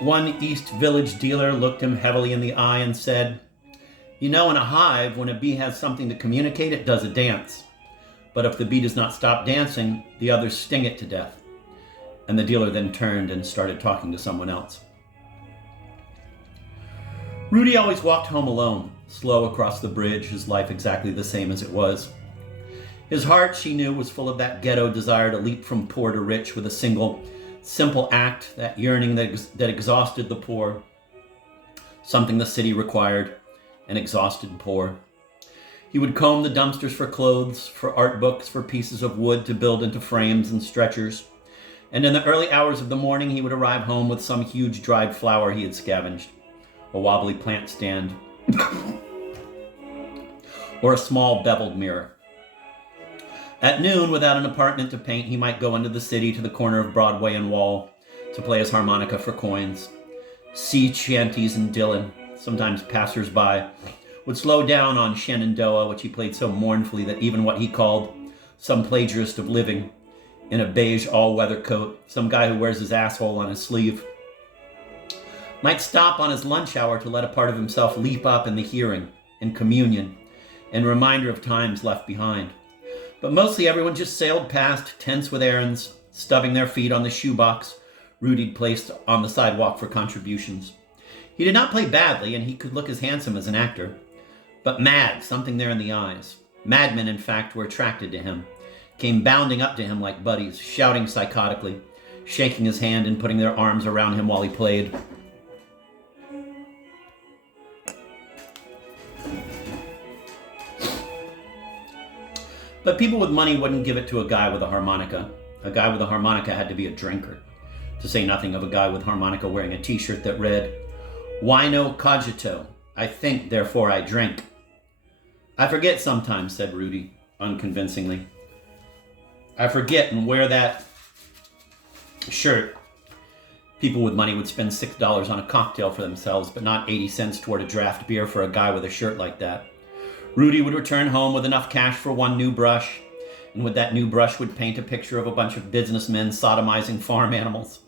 One East Village dealer looked him heavily in the eye and said, "You know, in a hive, when a bee has something to communicate, it does a dance. But if the bee does not stop dancing, the others sting it to death." And the dealer then turned and started talking to someone else. Rudy always walked home alone, slow across the bridge, his life exactly the same as it was. His heart, she knew, was full of that ghetto desire to leap from poor to rich with a single, simple act, that yearning that exhausted the poor, something the city required, an exhausted poor. He would comb the dumpsters for clothes, for art books, for pieces of wood to build into frames and stretchers. And in the early hours of the morning, he would arrive home with some huge dried flower he had scavenged, a wobbly plant stand, or a small beveled mirror. At noon, without an apartment to paint, he might go into the city to the corner of Broadway and Wall to play his harmonica for coins. Sea shanties in Dillon, sometimes passers-by, would slow down on Shenandoah, which he played so mournfully that even what he called some plagiarist of living, in a beige all-weather coat, some guy who wears his asshole on his sleeve, might stop on his lunch hour to let a part of himself leap up in the hearing, in communion, in reminder of times left behind. But mostly everyone just sailed past, tense with errands, stubbing their feet on the shoebox Rudy'd placed on the sidewalk for contributions. He did not play badly, and he could look as handsome as an actor. But mad, something there in the eyes. Madmen, in fact, were attracted to him, came bounding up to him like buddies, shouting psychotically, shaking his hand and putting their arms around him while he played. But people with money wouldn't give it to a guy with a harmonica. A guy with a harmonica had to be a drinker, to say nothing of a guy with harmonica wearing a t-shirt that read, "Wino cogito, I think, therefore I drink." "I forget sometimes," said Rudy, unconvincingly. "I forget and wear that shirt." People with money would spend $6 on a cocktail for themselves, but not 80 cents toward a draft beer for a guy with a shirt like that. Rudy would return home with enough cash for one new brush, and with that new brush would paint a picture of a bunch of businessmen sodomizing farm animals.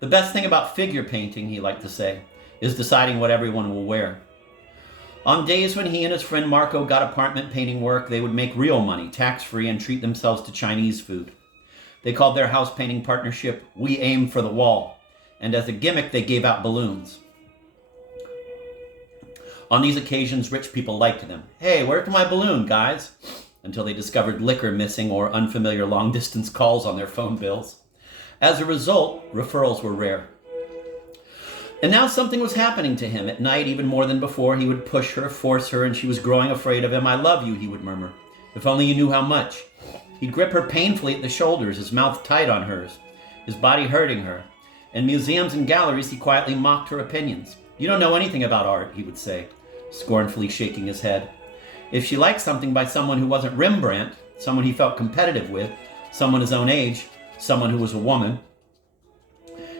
The best thing about figure painting, he liked to say, is deciding what everyone will wear. On days when he and his friend Marco got apartment painting work, they would make real money, tax-free, and treat themselves to Chinese food. They called their house painting partnership "We Aim for the Wall," and as a gimmick, they gave out balloons. On these occasions, rich people liked them. "Hey, where's my balloon, guys?" Until they discovered liquor missing or unfamiliar long-distance calls on their phone bills. As a result, referrals were rare. And now something was happening to him. At night, even more than before, he would push her, force her, and she was growing afraid of him. "I love you," he would murmur. "If only you knew how much." He'd grip her painfully at the shoulders, his mouth tight on hers, his body hurting her. In museums and galleries, he quietly mocked her opinions. "You don't know anything about art," he would say, scornfully shaking his head. If she liked something by someone who wasn't Rembrandt, someone he felt competitive with, someone his own age, someone who was a woman.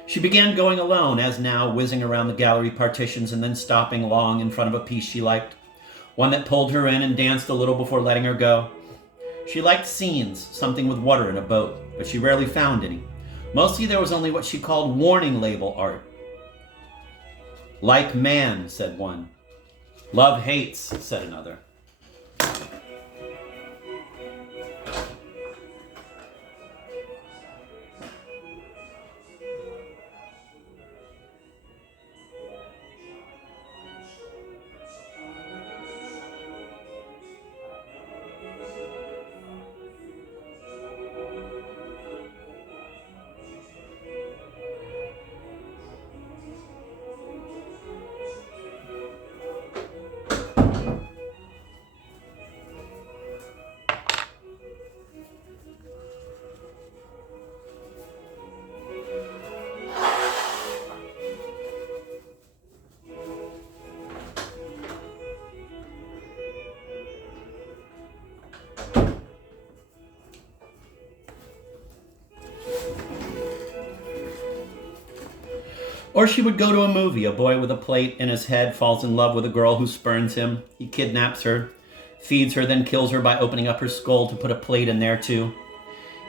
She began going alone, as now, whizzing around the gallery partitions and then stopping long in front of a piece she liked, one that pulled her in and danced a little before letting her go. She liked scenes, something with water in a boat, but she rarely found any. Mostly there was only what she called warning label art. "Like man," said one. "Love hates," said another. Or she would go to a movie. A boy with a plate in his head falls in love with a girl who spurns him. He kidnaps her, feeds her, then kills her by opening up her skull to put a plate in there too.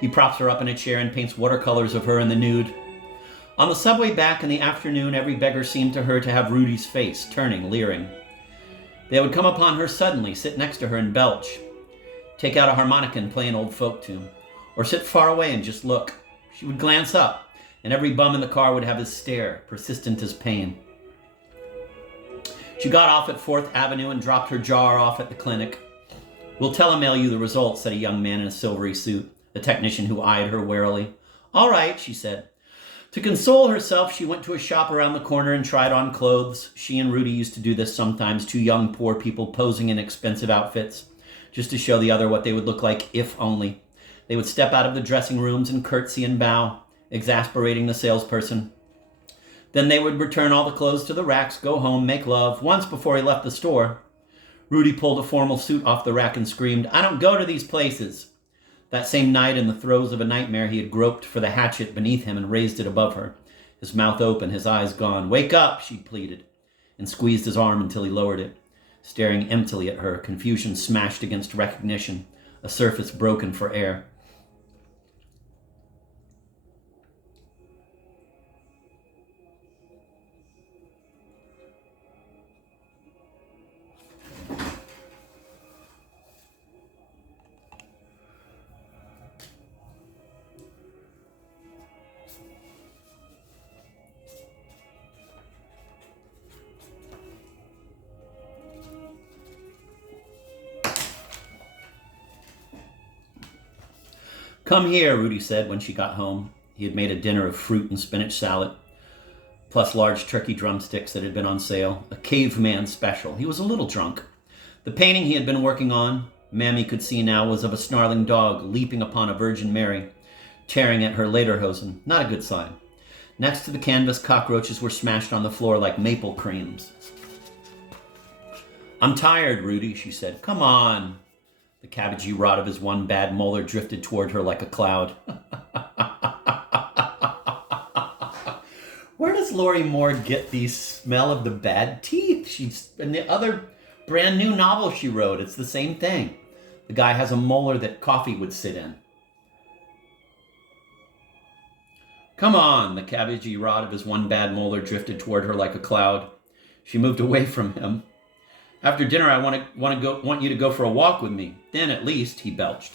He props her up in a chair and paints watercolors of her in the nude. On the subway back in the afternoon, every beggar seemed to her to have Rudy's face, turning, leering. They would come upon her suddenly, sit next to her and belch, take out a harmonica and play an old folk tune, or sit far away and just look. She would glance up, and every bum in the car would have his stare, persistent as pain. She got off at 4th Avenue and dropped her jar off at the clinic. "We'll telemail you the results," said a young man in a silvery suit, a technician who eyed her warily. "All right," she said. To console herself, she went to a shop around the corner and tried on clothes. She and Rudy used to do this sometimes, two young poor people posing in expensive outfits, just to show the other what they would look like if only. They would step out of the dressing rooms and curtsy and bow, exasperating the salesperson. Then they would return all the clothes to the racks, go home, make love. Once before he left the store, Rudy pulled a formal suit off the rack and screamed, "I don't go to these places." That same night, in the throes of a nightmare, he had groped for the hatchet beneath him and raised it above her, his mouth open, his eyes gone. "Wake up," she pleaded, and squeezed his arm until he lowered it, staring emptily at her, confusion smashed against recognition, a surface broken for air. "Come here," Rudy said when she got home. He had made a dinner of fruit and spinach salad, plus large turkey drumsticks that had been on sale, a caveman special. He was a little drunk. The painting he had been working on, Mammy could see now, was of a snarling dog leaping upon a Virgin Mary, tearing at her lederhosen. Not a good sign. Next to the canvas, cockroaches were smashed on the floor like maple creams. "I'm tired, Rudy," she said. "Come on." The cabbagey rod of his one bad molar drifted toward her like a cloud. Where does Lorrie Moore get the smell of the bad teeth? She's in the other brand new novel she wrote. It's the same thing. The guy has a molar that coffee would sit in. "Come on." The cabbagey rod of his one bad molar drifted toward her like a cloud. She moved away from him. "After dinner, I want you to go for a walk with me. Then, at least," he belched.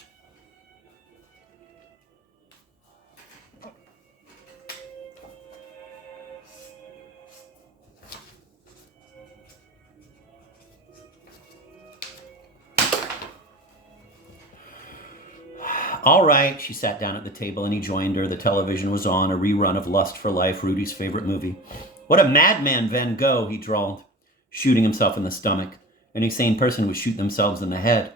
"All right." She sat down at the table and he joined her. The television was on, a rerun of Lust for Life, Rudy's favorite movie. "What a madman, Van Gogh," he drawled, shooting himself in the stomach. Any sane person would shoot themselves in the head.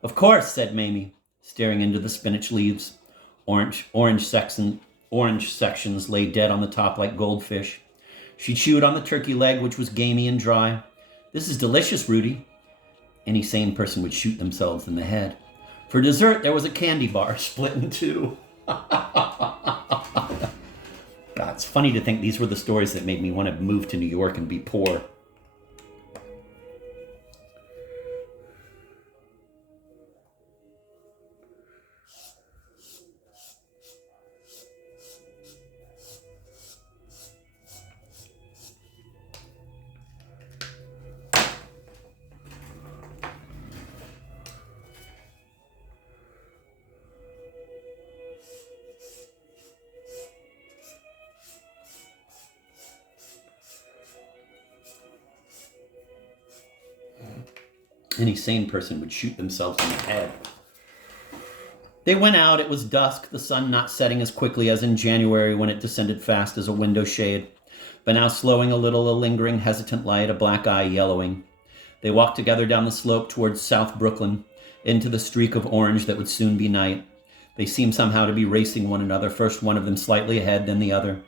"Of course," said Mamie, staring into the spinach leaves. Orange sections lay dead on the top like goldfish. She chewed on the turkey leg, which was gamey and dry. "This is delicious, Rudy." Any sane person would shoot themselves in the head. For dessert, there was a candy bar split in two. God, it's funny to think these were the stories that made me want to move to New York and be poor. Any sane person would shoot themselves in the head. They went out. It was dusk, the sun not setting as quickly as in January when it descended fast as a window shade, but now slowing a little, a lingering, hesitant light, a black eye yellowing. They walked together down the slope towards South Brooklyn, into the streak of orange that would soon be night. They seemed somehow to be racing one another, first one of them slightly ahead, then the other.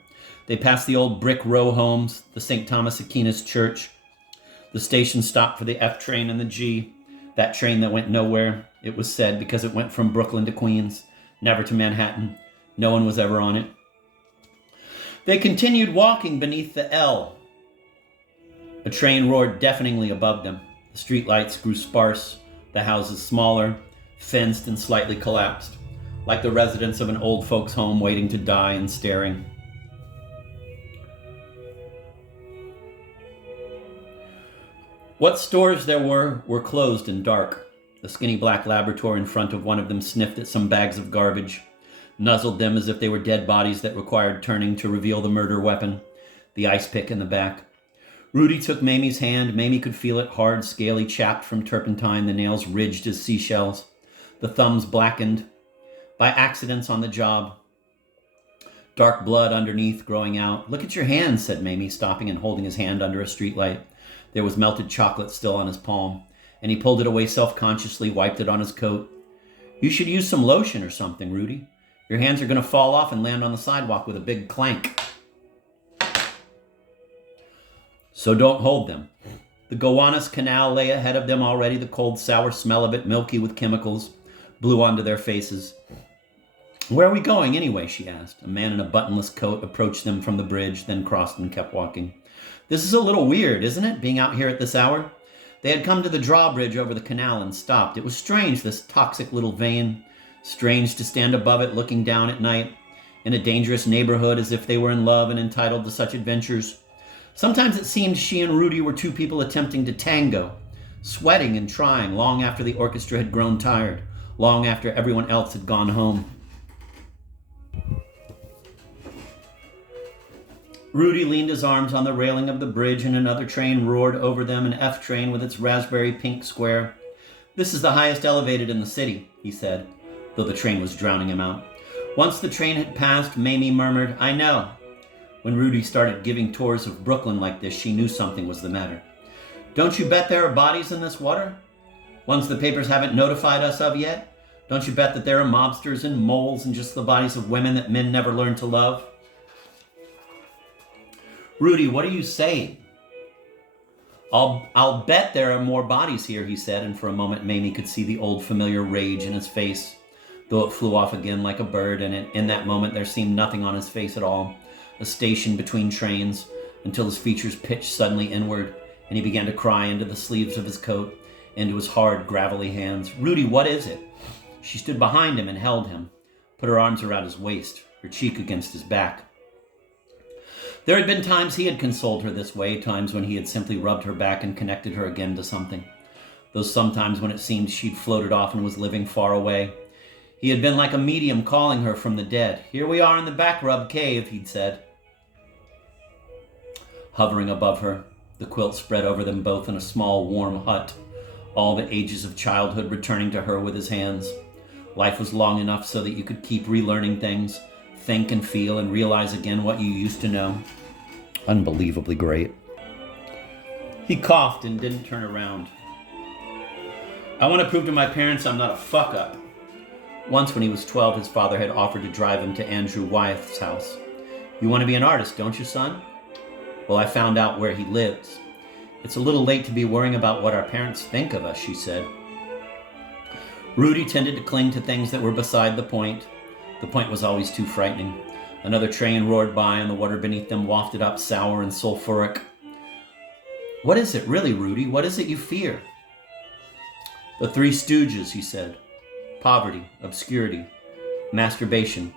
They passed the old brick row homes, the St. Thomas Aquinas Church. The station stopped for the F train and the G, that train that went nowhere, it was said, because it went from Brooklyn to Queens, never to Manhattan. No one was ever on it. They continued walking beneath the L. A train roared deafeningly above them. The streetlights grew sparse, the houses smaller, fenced and slightly collapsed, like the residents of an old folks' home waiting to die and staring. What stores there were closed and dark. The skinny black laboratory in front of one of them sniffed at some bags of garbage, nuzzled them as if they were dead bodies that required turning to reveal the murder weapon, the ice pick in the back. Rudy took Mamie's hand. Mamie could feel it, hard, scaly, chapped from turpentine, the nails ridged as seashells, the thumbs blackened by accidents on the job. Dark blood underneath, growing out. "Look at your hand," said Mamie, stopping and holding his hand under a streetlight. There was melted chocolate still on his palm, and he pulled it away self-consciously, wiped it on his coat. "You should use some lotion or something, Rudy. Your hands are going to fall off and land on the sidewalk with a big clank. So don't hold them." The Gowanus Canal lay ahead of them already, the cold, sour smell of it, milky with chemicals, blew onto their faces. "Where are we going anyway?" she asked. A man in a buttonless coat approached them from the bridge, then crossed and kept walking. "This is a little weird, isn't it, being out here at this hour?" They had come to the drawbridge over the canal and stopped. It was strange, this toxic little vein. Strange to stand above it, looking down at night, in a dangerous neighborhood, as if they were in love and entitled to such adventures. Sometimes it seemed she and Rudy were two people attempting to tango, sweating and trying long after the orchestra had grown tired, long after everyone else had gone home. Rudy leaned his arms on the railing of the bridge, and another train roared over them, an F train with its raspberry pink square. "This is the highest elevated in the city," he said, though the train was drowning him out. Once the train had passed, Mamie murmured, "I know." When Rudy started giving tours of Brooklyn like this, she knew something was the matter. "Don't you bet there are bodies in this water? Ones the papers haven't notified us of yet? Don't you bet that there are mobsters and moles and just the bodies of women that men never learned to love?" "Rudy, what are you saying?" I'll bet there are more bodies here," he said, and for a moment Mamie could see the old familiar rage in his face, though it flew off again like a bird, and in that moment there seemed nothing on his face at all, a station between trains, until his features pitched suddenly inward, and he began to cry into the sleeves of his coat, into his hard, gravelly hands. "Rudy, what is it?" She stood behind him and held him, put her arms around his waist, her cheek against his back. There had been times he had consoled her this way, times when he had simply rubbed her back and connected her again to something. Those sometimes when it seemed she'd floated off and was living far away. He had been like a medium calling her from the dead. "Here we are in the back rub cave," he'd said. Hovering above her, the quilt spread over them both in a small, warm hut, all the ages of childhood returning to her with his hands. Life was long enough so that you could keep relearning things, think and feel and realize again what you used to know. Unbelievably great. He coughed and didn't turn around. "I want to prove to my parents I'm not a fuck-up." Once when he was 12, his father had offered to drive him to Andrew Wyeth's house. "You want to be an artist, don't you, son?" "Well, I found out where he lives." "It's a little late to be worrying about what our parents think of us," she said. Rudy tended to cling to things that were beside the point. The point was always too frightening. Another train roared by, and the water beneath them wafted up sour and sulfuric. "What is it really, Rudy? What is it you fear?" "The Three Stooges," he said. "Poverty, obscurity, masturbation.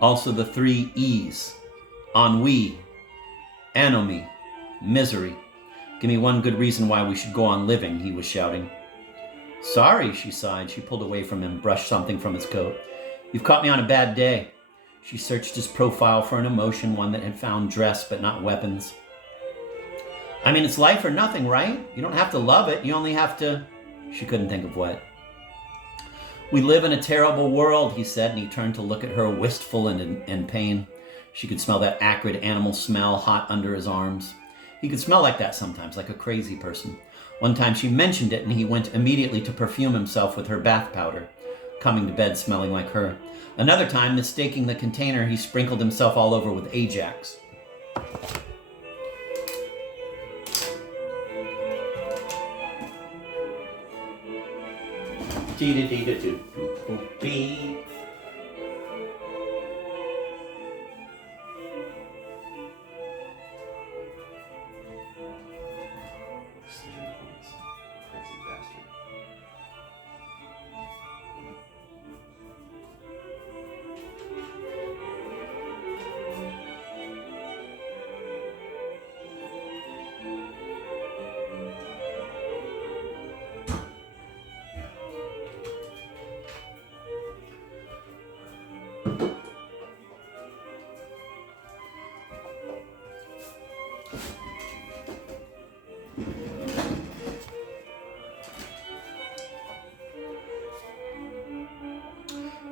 Also the three E's. Ennui, anomie, misery. Give me one good reason why we should go on living," he was shouting. "Sorry," she sighed. She pulled away from him, brushed something from his coat. "You've caught me on a bad day." She searched his profile for an emotion, one that had found dress but not weapons. "I mean, it's life or nothing, right? You don't have to love it. You only have to..." She couldn't think of what. "We live in a terrible world," he said, and he turned to look at her, wistful and in pain. She could smell that acrid animal smell hot under his arms. He could smell like that sometimes, like a crazy person. One time she mentioned it, and he went immediately to perfume himself with her bath powder, coming to bed smelling like her. Another time, mistaking the container, he sprinkled himself all over with Ajax.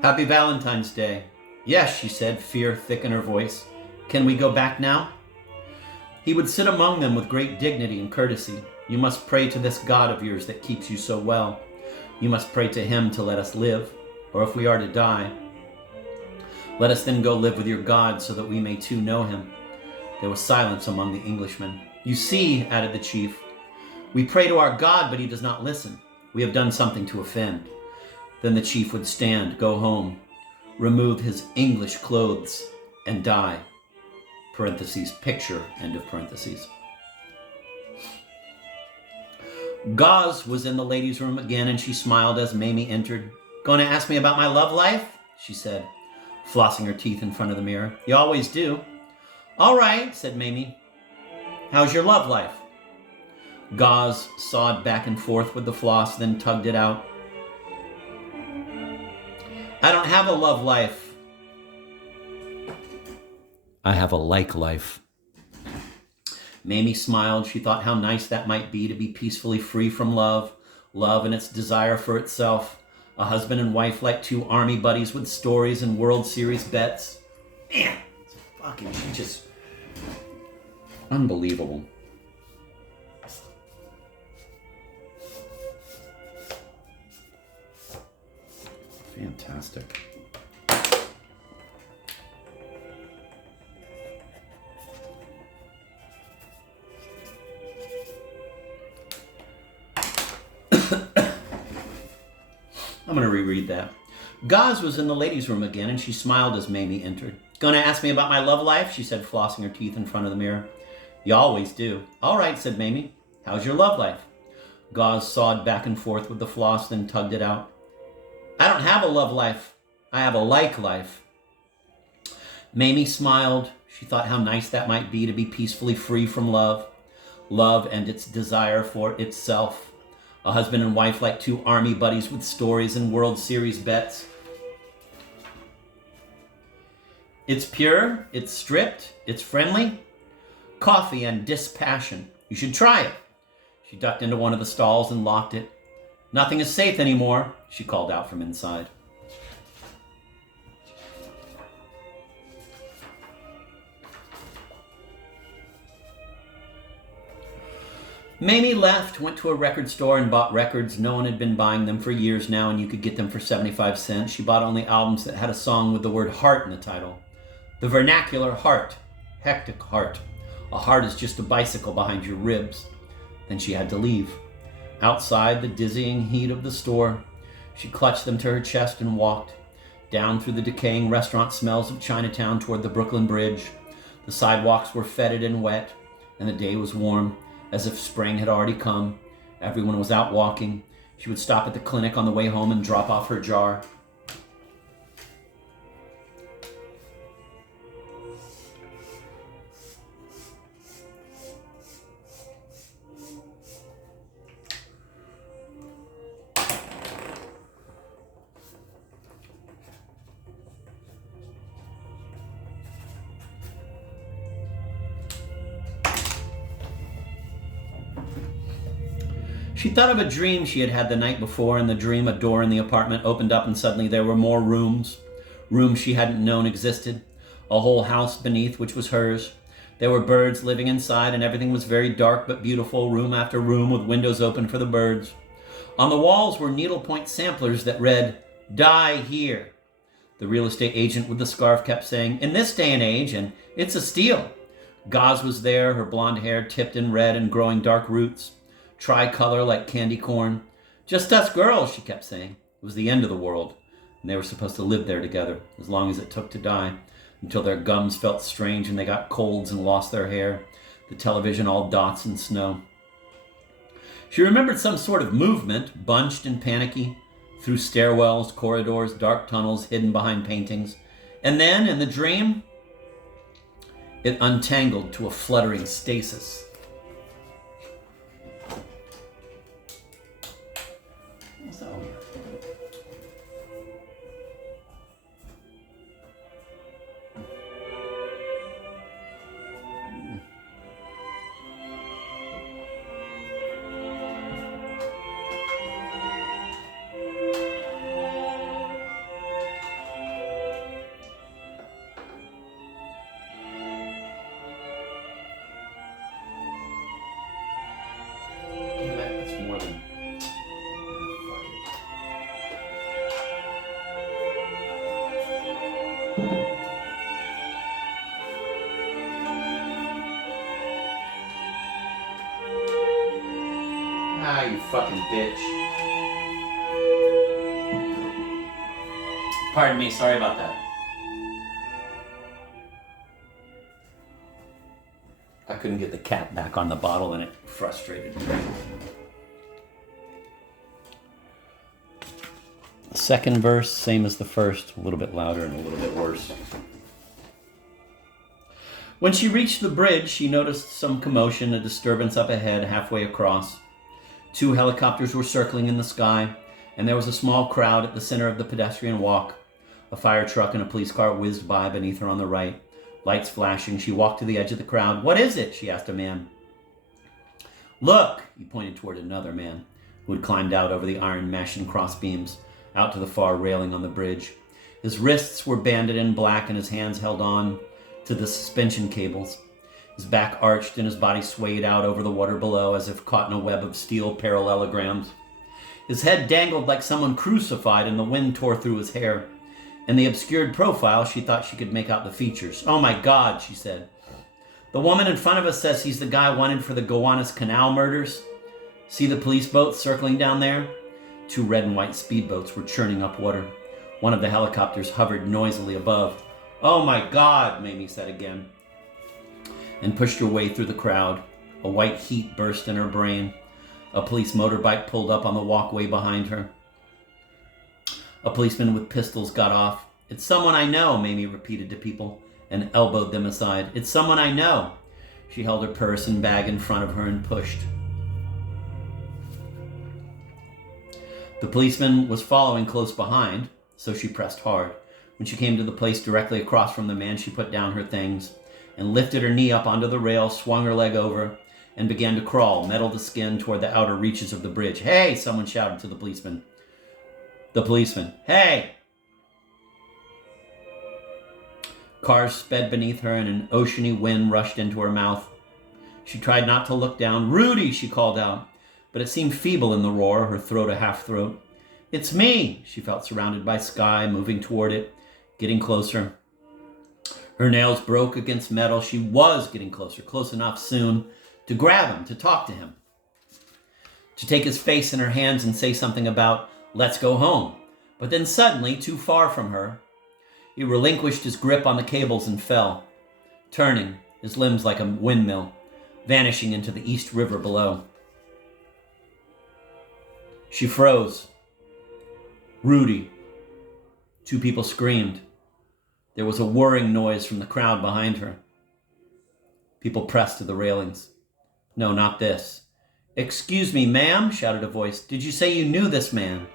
Happy Valentine's Day. Yes, she said, fear thick in her voice. Can we go back now? He would sit among them with great dignity and courtesy. You must pray to this God of yours that keeps you so well. You must pray to him to let us live, or if we are to die, let us then go live with your God so that we may too know him. There was silence among the Englishmen. You see, added the chief, we pray to our God, but he does not listen. We have done something to offend. Then the chief would stand, go home, remove his English clothes, and die. Parentheses, picture, end of parentheses. Gauze was in the ladies' room again, and she smiled as Mamie entered. Going to ask me about my love life? She said, flossing her teeth in front of the mirror. You always do. All right, said Mamie. How's your love life? Gauze sawed back and forth with the floss, then tugged it out. I don't have a love life. I have a like life. Mamie smiled. She thought how nice that might be to be peacefully free from love, love and its desire for itself, a husband and wife like two army buddies with stories and World Series bets. Man, it's fucking just unbelievable. Fantastic. I'm going to reread that. Gauze was in the ladies' room again, and she smiled as Mamie entered. Going to ask me about my love life? She said, flossing her teeth in front of the mirror. You always do. All right, said Mamie. How's your love life? Gauze sawed back and forth with the floss, then tugged it out. I don't have a love life. I have a like life. Mamie smiled. She thought how nice that might be to be peacefully free from love, love and its desire for itself. A husband and wife like two army buddies with stories and World Series bets. It's pure, it's stripped, it's friendly. Coffee and dispassion. You should try it. She ducked into one of the stalls and locked it. Nothing is safe anymore, she called out from inside. Mamie left, went to a record store and bought records. No one had been buying them for years now, and you could get them for 75 cents. She bought only albums that had a song with the word heart in the title. The vernacular heart, hectic heart. A heart is just a bicycle behind your ribs. Then she had to leave. Outside the dizzying heat of the store, she clutched them to her chest and walked down through the decaying restaurant smells of Chinatown toward the Brooklyn Bridge. The sidewalks were fetid and wet, and the day was warm, as if spring had already come. Everyone was out walking. She would stop at the clinic on the way home and drop off her jar. She thought of a dream she had had the night before. In the dream, a door in the apartment opened up and suddenly there were more rooms. Rooms she hadn't known existed. A whole house beneath, which was hers. There were birds living inside and everything was very dark but beautiful, room after room with windows open for the birds. On the walls were needlepoint samplers that read, "Die here." The real estate agent with the scarf kept saying, "In this day and age, and it's a steal." Gauze was there, her blonde hair tipped in red and growing dark roots. Tricolor like candy corn. "Just us girls," she kept saying. It was the end of the world, and they were supposed to live there together, as long as it took to die, until their gums felt strange and they got colds and lost their hair, the television all dots and snow. She remembered some sort of movement, bunched and panicky, through stairwells, corridors, dark tunnels hidden behind paintings. And then, in the dream, it untangled to a fluttering stasis. Ah, you fucking bitch. Pardon me, sorry about that. I couldn't get the cap back on the bottle and it frustrated me. Second verse, same as the first, a little bit louder and a little bit worse. When she reached the bridge, she noticed some commotion, a disturbance up ahead, halfway across. 2 helicopters were circling in the sky, and there was a small crowd at the center of the pedestrian walk. A fire truck and a police car whizzed by beneath her on the right. Lights flashing, she walked to the edge of the crowd. "What is it?" she asked a man. "Look," he pointed toward another man who had climbed out over the iron mesh and crossbeams, out to the far railing on the bridge. His wrists were banded in black and his hands held on to the suspension cables. His back arched and his body swayed out over the water below as if caught in a web of steel parallelograms. His head dangled like someone crucified and the wind tore through his hair. In the obscured profile, she thought she could make out the features. "Oh my God," she said. "The woman in front of us says he's the guy wanted for the Gowanus Canal murders. See the police boats circling down there?" 2 red and white speedboats were churning up water. One of the helicopters hovered noisily above. "Oh my God," Mamie said again, and pushed her way through the crowd. A white heat burst in her brain. A police motorbike pulled up on the walkway behind her. A policeman with pistols got off. "It's someone I know," Mamie repeated to people, and elbowed them aside. "It's someone I know." She held her purse and bag in front of her and pushed. The policeman was following close behind, so she pressed hard. When she came to the place directly across from the man, she put down her things and lifted her knee up onto the rail, swung her leg over, and began to crawl, metal to skin, toward the outer reaches of the bridge. "Hey!" someone shouted to the policeman. The policeman, "Hey!" Cars sped beneath her and an oceany wind rushed into her mouth. She tried not to look down. "Rudy!" she called out, but it seemed feeble in the roar, her throat a half-throat. "It's me!" She felt surrounded by sky, moving toward it, getting closer. Her nails broke against metal. She was getting closer, close enough soon to grab him, to talk to him, to take his face in her hands and say something about, "Let's go home." But then suddenly, too far from her, he relinquished his grip on the cables and fell, turning, his limbs like a windmill, vanishing into the East River below. She froze. "Rudy!" 2 people screamed. There was a whirring noise from the crowd behind her. People pressed to the railings. "No, not this." "Excuse me, ma'am," shouted a voice. "Did you say you knew this man?"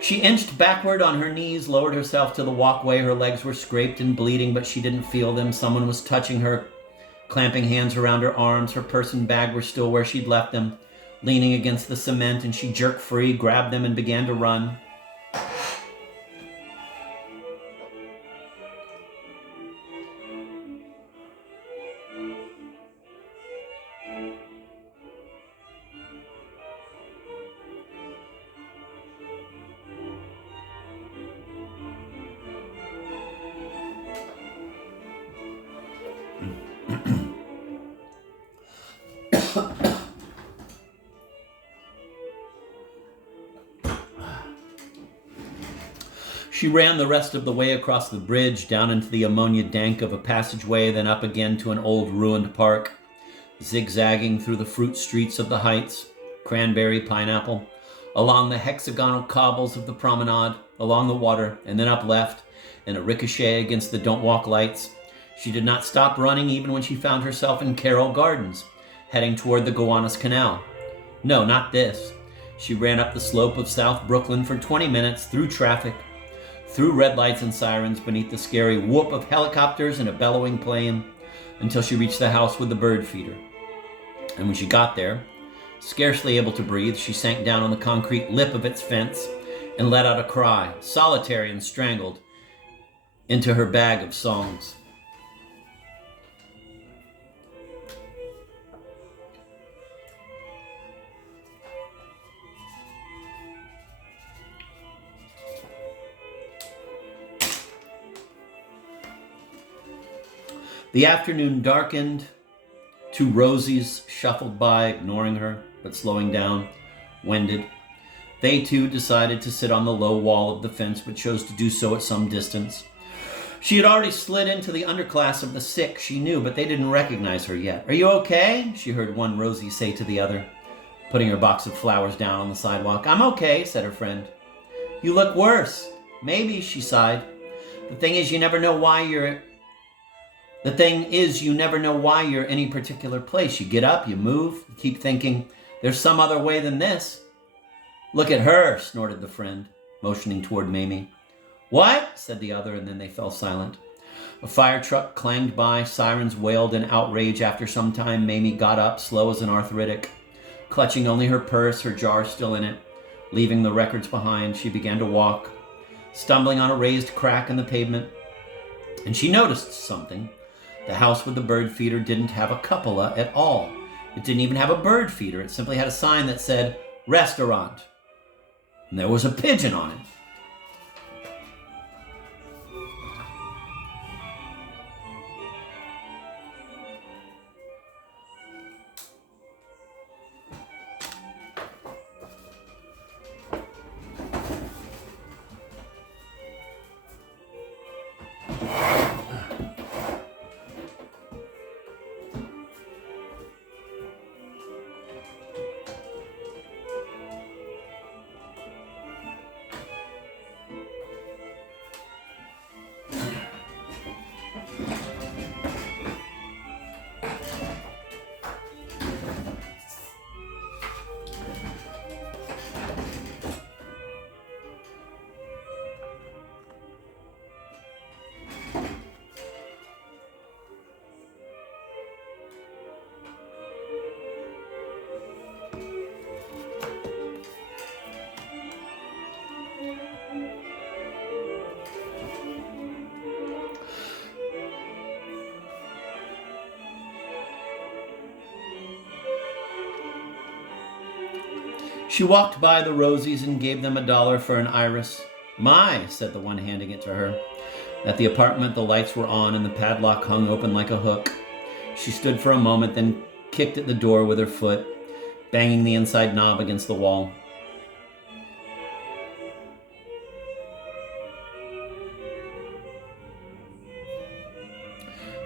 She inched backward on her knees, lowered herself to the walkway. Her legs were scraped and bleeding, but she didn't feel them. Someone was touching her, clamping hands around her arms. Her purse and bag were still where she'd left them, leaning against the cement, and she jerked free, grabbed them, and began to run. She ran the rest of the way across the bridge, down into the ammonia dank of a passageway, then up again to an old ruined park, zigzagging through the fruit streets of the heights, cranberry, pineapple, along the hexagonal cobbles of the promenade, along the water, and then up left, in a ricochet against the don't walk lights. She did not stop running even when she found herself in Carroll Gardens, heading toward the Gowanus Canal. No, not this. She ran up the slope of South Brooklyn for 20 minutes, through traffic, through red lights and sirens, beneath the scary whoop of helicopters and a bellowing plane, until she reached the house with the bird feeder. And when she got there, scarcely able to breathe, she sank down on the concrete lip of its fence and let out a cry, solitary and strangled, into her bag of songs. The afternoon darkened. 2 Rosies shuffled by, ignoring her. but slowing down, winded. They too decided to sit on the low wall of the fence, but chose to do so at some distance. She had already slid into the underclass of the sick, she knew, but they didn't recognize her yet. "Are you okay?" she heard one Rosie say to the other, putting her box of flowers down on the sidewalk. "I'm okay," said her friend. "You look worse." "Maybe," she sighed. The thing is, you never know why you're any particular place. You get up, you move, you keep thinking, there's some other way than this. "Look at her," snorted the friend, motioning toward Mamie. "What?" said the other, and then they fell silent. A fire truck clanged by, sirens wailed in outrage. After some time, Mamie got up, slow as an arthritic. Clutching only her purse, her jar still in it, leaving the records behind, she began to walk, stumbling on a raised crack in the pavement. And she noticed something. The house with the bird feeder didn't have a cupola at all. It didn't even have a bird feeder. It simply had a sign that said, "Restaurant." And there was a pigeon on it. She walked by the Rosies and gave them $1 for an iris. "My," said the one handing it to her. At the apartment, the lights were on and the padlock hung open like a hook. She stood for a moment, then kicked at the door with her foot, banging the inside knob against the wall.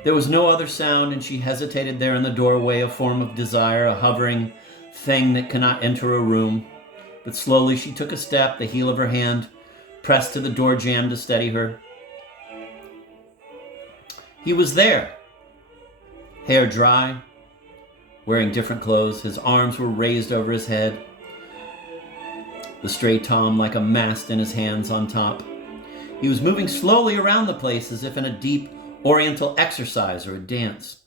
There was no other sound, and she hesitated there in the doorway, a form of desire, a hovering thing that cannot enter a room. But slowly she took a step, the heel of her hand pressed to the door jamb to steady her. He was there, hair dry, wearing different clothes. His arms were raised over his head, the stray tom like a mast in his hands on top. He was moving slowly around the place as if in a deep oriental exercise or a dance.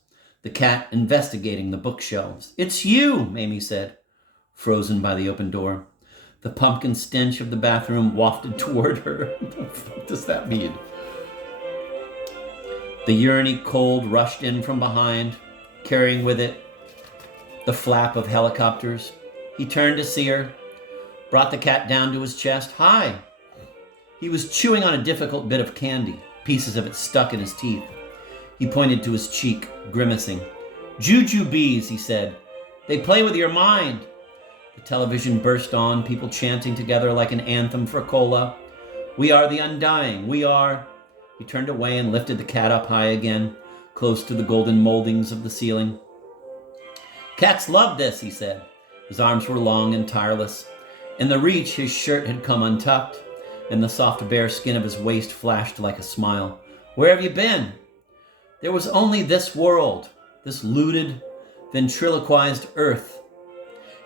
The cat investigating the bookshelves. "It's you," Mamie said, frozen by the open door. The pumpkin stench of the bathroom wafted toward her. What the fuck does that mean? The uriny cold rushed in from behind, carrying with it the flap of helicopters. He turned to see her, brought the cat down to his chest. "Hi." He was chewing on a difficult bit of candy, pieces of it stuck in his teeth. He pointed to his cheek, grimacing. "Jujubes," he said. "They play with your mind." The television burst on, people chanting together like an anthem for cola. "We are the undying. We are..." He turned away and lifted the cat up high again, close to the golden moldings of the ceiling. "Cats love this," he said. His arms were long and tireless. In the reach, his shirt had come untucked, and the soft bare skin of his waist flashed like a smile. "Where have you been?" There was only this world, this looted, ventriloquized earth.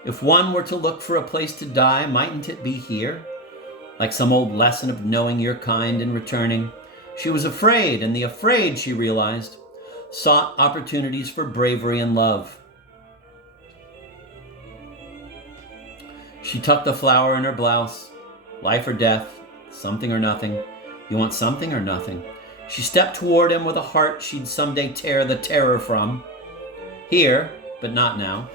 If one were to look for a place to die, mightn't it be here? Like some old lesson of knowing your kind and returning. She was afraid, and the afraid, she realized, sought opportunities for bravery and love. She tucked the flower in her blouse. Life or death, something or nothing. You want something or nothing? She stepped toward him with a heart she'd someday tear the terror from. Here, but not now.